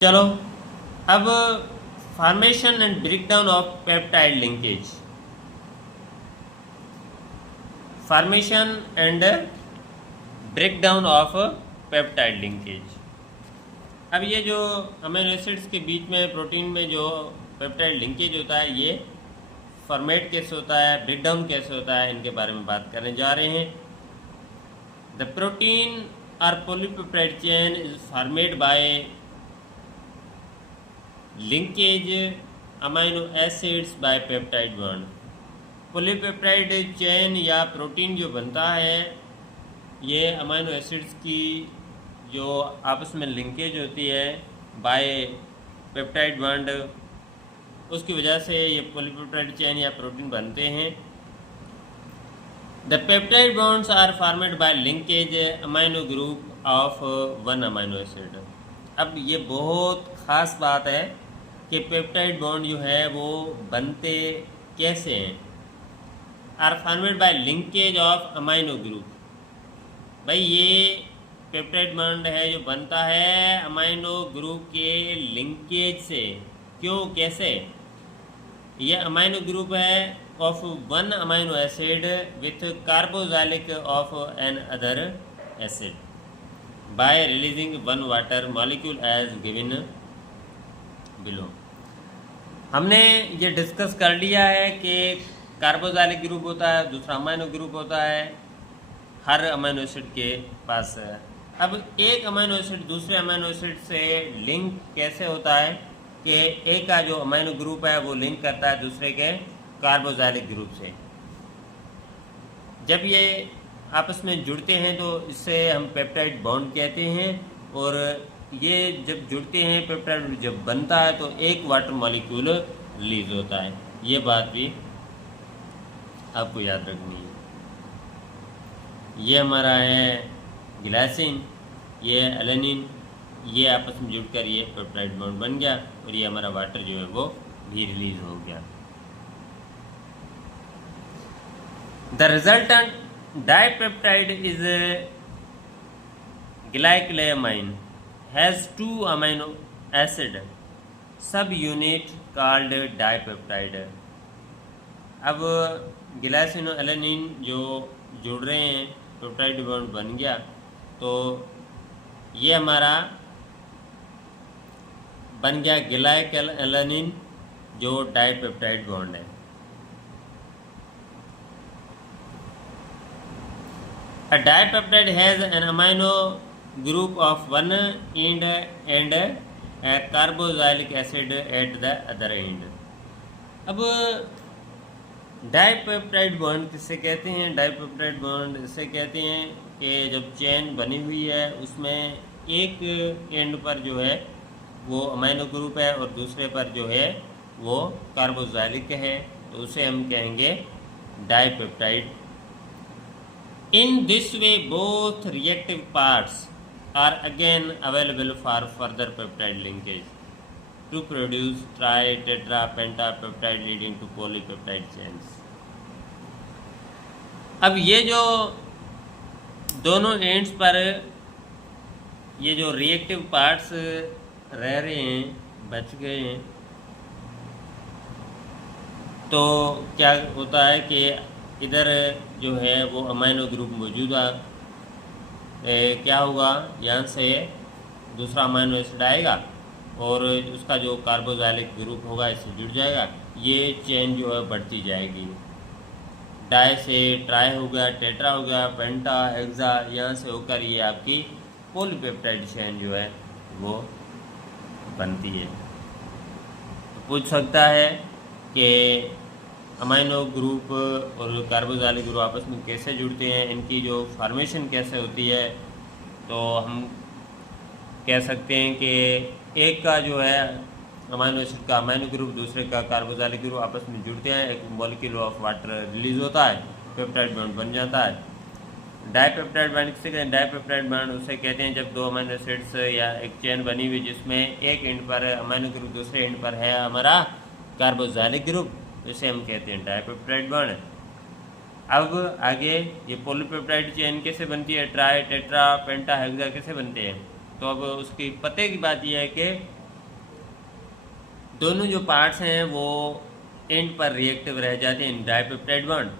चलो अब formation and breakdown of peptide linkage. Formation and breakdown of peptide linkage. अब ये जो अमीनो एसिड्स के बीच में प्रोटीन में जो पेप्टाइड लिंकेज होता है, ये फॉर्मेट कैसे होता है, ब्रेकडाउन कैसे होता है, इनके बारे में बात करने जा रहे हैं। द प्रोटीन और polypeptide chain is formed by linkage amino acids bye peptide bond. Polypeptide chain या प्रोटीन जो बनता है, ये अमीनो एसिड्स की जो आपस में लिंकेज होती है बाय पेप्टाइड बॉन्ड, उसकी वजह से ये पॉलीपेप्टाइड चेन या प्रोटीन बनते हैं। The peptide bonds are formed by linkage amino group of one amino acid. अब ये बहुत ख़ास बात है कि पेप्टाइड बॉन्ड जो है वो बनते कैसे हैं। Are formed by linkage of amino group. भाई ये पेप्टाइड बॉन्ड है जो बनता है अमीनो ग्रुप के लिंकेज से। क्यों, कैसे? ये अमीनो ग्रुप है of one amino acid with carboxylic of another acid by releasing one water molecule as given below. हमने ये डिस्कस कर लिया है कि कार्बोजाइलिक ग्रुप होता है, दूसरा अमीनो ग्रुप होता है हर अमीनो एसिड के पास। अब एक अमीनो एसिड दूसरे अमीनो एसिड से लिंक कैसे होता है कि एक का जो अमीनो ग्रुप है वो लिंक करता है दूसरे के कार्बोजाइलिक ग्रुप से। जब ये आपस में जुड़ते हैं तो इससे हम पेप्टाइड बॉन्ड कहते हैं, और ये जब जुड़ते हैं पेप्टाइड जब बनता है तो एक वाटर मॉलिक्यूल रिलीज होता है। ये बात भी आपको याद रखनी है। ये हमारा है ग्लाइसिन, ये एलेनिन, ये आपस में जुड़कर ये पेप्टाइड बॉन्ड बन गया, और ये हमारा वाटर जो है वो भी रिलीज हो गया। The resultant dipeptide is glycolamine has two amino acid subunit called dipeptide। अब ग्लाइसिन और एलेनिन जो जुड़ रहे हैं, पेप्टाइड बॉन्ड बन गया, तो ये हमारा बन गया ग्लाइकोलामाइन जो डाइपेप्टाइड बॉन्ड है। A dipeptide has an amino group of one end and a carboxylic acid at the other end। अब डाइपेप्टाइड बॉन्ड किससे कहते हैं? डाइपेप्टाइड बॉन्ड इसे कहते हैं कि जब चेन बनी हुई है उसमें एक एंड पर जो है वो अमीनो ग्रुप है और दूसरे पर जो है वो कार्बोक्सिलिक है, तो उसे हम कहेंगे dipeptide. In this way both reactive parts are again available for further peptide linkage to produce tri, tetra, pentapeptide leading to polypeptide chains। अब ये जो दोनों एंड्स पर ये जो रिएक्टिव पार्ट्स रह रहे हैं, बच गए हैं, तो क्या होता है कि इधर जो है वो अमीनो ग्रुप मौजूदा क्या होगा, यहाँ से दूसरा अमीनो एसिड आएगा और उसका जो कार्बोक्सिलिक ग्रुप होगा इससे जुड़ जाएगा। ये चेन जो है बढ़ती जाएगी, डाई से ट्राई हो गया, टेट्रा हो गया, पेंटा, हेक्सा, यहाँ से होकर ये आपकी पॉलीपेप्टाइड चेन जो है वो बनती है। तो पूछ सकता है कि अमीनो ग्रुप और कार्बोक्सिलिक ग्रुप आपस में कैसे जुड़ते हैं, इनकी जो फॉर्मेशन कैसे होती है। तो हम कह सकते हैं कि एक का जो है अमीनो एसिड का अमीनो ग्रुप दूसरे का कार्बोक्सिलिक ग्रुप आपस में जुड़ते हैं, एक मॉलिक्यूल ऑफ वाटर रिलीज होता है, पेप्टाइड बॉन्ड बन जाता है। डाइपेप्टाइड बॉन्ड किसे कहते हैं? डाइपेप्टाइड बॉन्ड उसे कहते हैं जब दो अमीनो एसिड्स या एक चेन बनी हुई जिसमें एक एंड पर अमीनो ग्रुप दूसरे एंड पर है हमारा कार्बोक्सिलिक ग्रुप, इसे हम कहते हैं डाइपेप्टाइड बॉन्ड। अब आगे ये पॉलीपेप्टाइड चेन कैसे बनती है, ट्राई, टेट्रा, पेंटा, हेक्सा कैसे बनते हैं। तो अब उसकी पते की बात यह है कि दोनों जो पार्ट्स हैं वो एंड पर रिएक्टिव रह जाते हैं इन डाइपेप्टाइड बॉन्ड।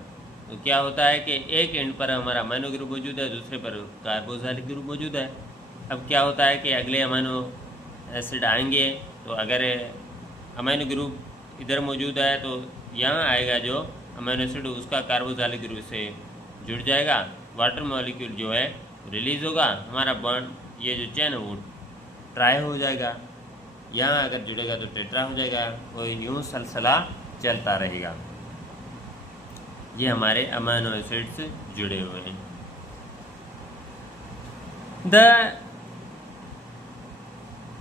तो क्या होता है कि एक एंड पर हमारा अमाइनो ग्रुप मौजूद है, दूसरे पर कार्बोक्सिलिक ग्रुप मौजूद है। अब क्या होता है कि अगले अमाइनो एसिड आएंगे तो अगर अमाइनो ग्रुप इधर मौजूद है तो यहाँ आएगा जो अमाइनो एसिड उसका कार्बोक्सिलिक ग्रुप से जुड़ जाएगा, वाटर मॉलिक्यूल जो है रिलीज होगा, हमारा बॉन्ड ये जो चेन है वो ट्राई हो जाएगा, यहाँ अगर जुड़ेगा तो टेट्रा हो जाएगा और यूँ सलसला चलता रहेगा। ये हमारे अमाइनो एसिड्स जुड़े हुए हैं। The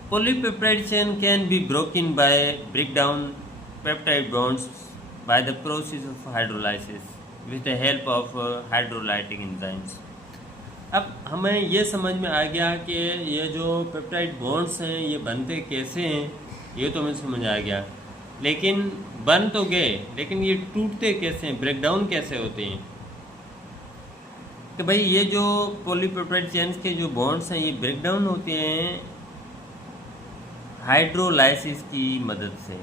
polypeptide chain can be broken by breakdown peptide bonds by the process of hydrolysis with the help of hydrolytic enzymes। अब हमें ये समझ में आ गया कि ये जो पेप्टाइड बॉन्ड्स हैं ये बनते कैसे हैं, ये तो हमें समझ आ गया, लेकिन बन तो गए लेकिन ये टूटते कैसे हैं, ब्रेकडाउन कैसे होते हैं। तो भाई ये जो पॉलीपेप्टाइड चेन्स के जो बॉन्ड्स हैं ये ब्रेकडाउन होते हैं हाइड्रोलाइसिस की मदद से।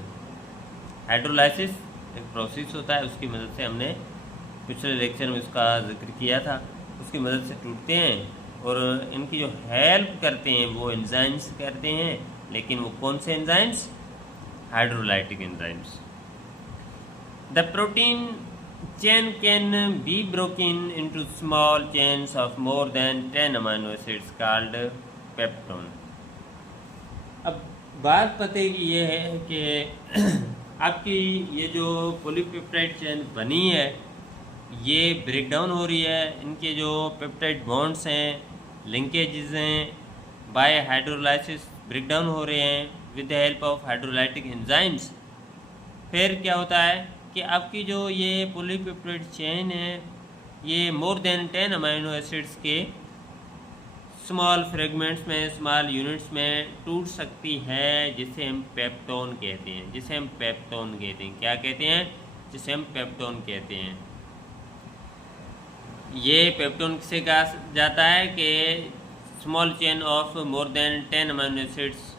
हाइड्रोलाइसिस एक प्रोसेस होता है, उसकी मदद से हमने पिछले लेक्चर में उसका जिक्र किया था, उसकी मदद से टूटते हैं और इनकी जो हेल्प करते हैं वो एंजाइम्स करते हैं, लेकिन वो कौन से enzymes? Hydrolytic enzymes. The protein chain can be broken into small chains of more than 10 amino acids called peptone. अब बात पते की ये है कि आपकी ये जो पॉलीपेप्टाइड चेन बनी है ये ब्रेकडाउन हो रही है, इनके जो पेप्टाइड बॉन्ड्स हैं, लिंकेजेस हैं, बाय हाइड्रोलाइसिस ब्रेकडाउन हो रहे हैं with the help of hydrolytic enzymes. फिर क्या होता है कि आपकी जो ये पॉलीपेप्टाइड चेन है ये मोर देन 10 अमाइनो एसिड्स के स्मॉल फ्रेगमेंट्स में, स्मॉल यूनिट्स में टूट सकती है, जिसे हम पेप्टोन कहते हैं, जिसे हम पेप्टोन कहते हैं। क्या कहते हैं? जिसे हम पेप्टोन कहते हैं। ये पेप्टोन किसे कहा जाता है कि small chain of more than 10 amino acids,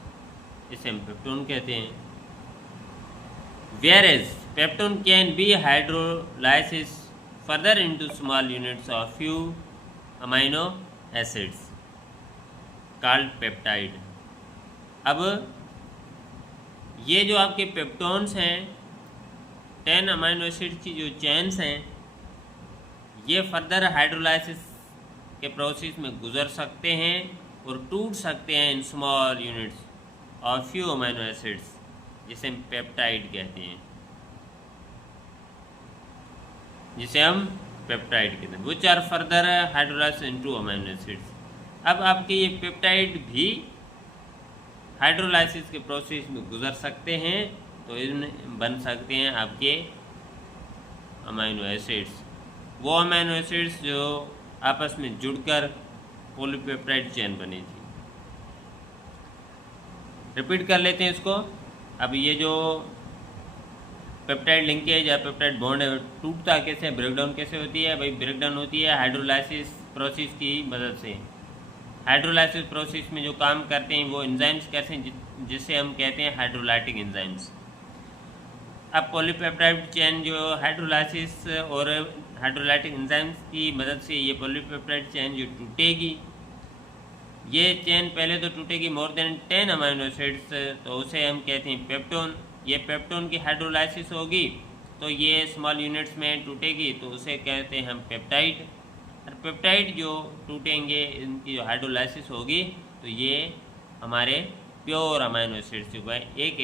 इसे हम पेप्टोन कहते हैं। Whereas peptone can be hydrolysis further into small units of few amino acids called peptide. अब ये जो आपके पेप्टोन्स हैं, 10 अमाइनो एसिड की जो चेन्स हैं, ये फर्दर हाइड्रोलाइसिस के प्रोसेस में गुजर सकते हैं और टूट सकते हैं in small units of few amino acids, जिसे हम पेप्टाइड कहते हैं, जिसे हम पेप्टाइड कहते हैं, which are further hydrolysis into amino acids. अब आपके ये पेप्टाइड भी हाइड्रोलाइसिस के प्रोसेस में गुजर सकते हैं तो इनमें बन सकते हैं आपके अमाइनो एसिड्स, वो अमाइनो एसिड्स जो आपस में जुड़कर पॉलीपेप्टाइड चेन बनी थी। रिपीट कर लेते हैं इसको। अब ये जो पेप्टाइड लिंकेज या पेप्टाइड बॉन्ड है टूटता कैसे, ब्रेकडाउन कैसे होती है? भाई ब्रेकडाउन होती है हाइड्रोलाइसिस प्रोसेस की मदद से। हाइड्रोलाइसिस प्रोसेस में जो काम करते हैं वो एंजाइम्स कैसे हैं, जिसे हम कहते हैं हाइड्रोलाइटिक एंजाइम्स। अब पॉलीपेप्टाइड चेन जो हाइड्रोलाइसिस और हाइड्रोलाइटिक एंजाइम्स की मदद से ये पॉलीपेप्टाइड चेन जो टूटेगी, ये चेन पहले तो टूटेगी मोर देन 10 अमाइनो एसिड्स, तो उसे हम कहते हैं पेप्टोन। ये पेप्टोन की हाइड्रोलाइसिस होगी तो ये स्मॉल यूनिट्स में टूटेगी तो उसे कहते हैं हम पेप्टाइड। और पेप्टाइड जो टूटेंगे, इनकी जो हाइड्रोलाइसिस होगी तो ये हमारे प्योर अमाइनो एसिड्स जो है एक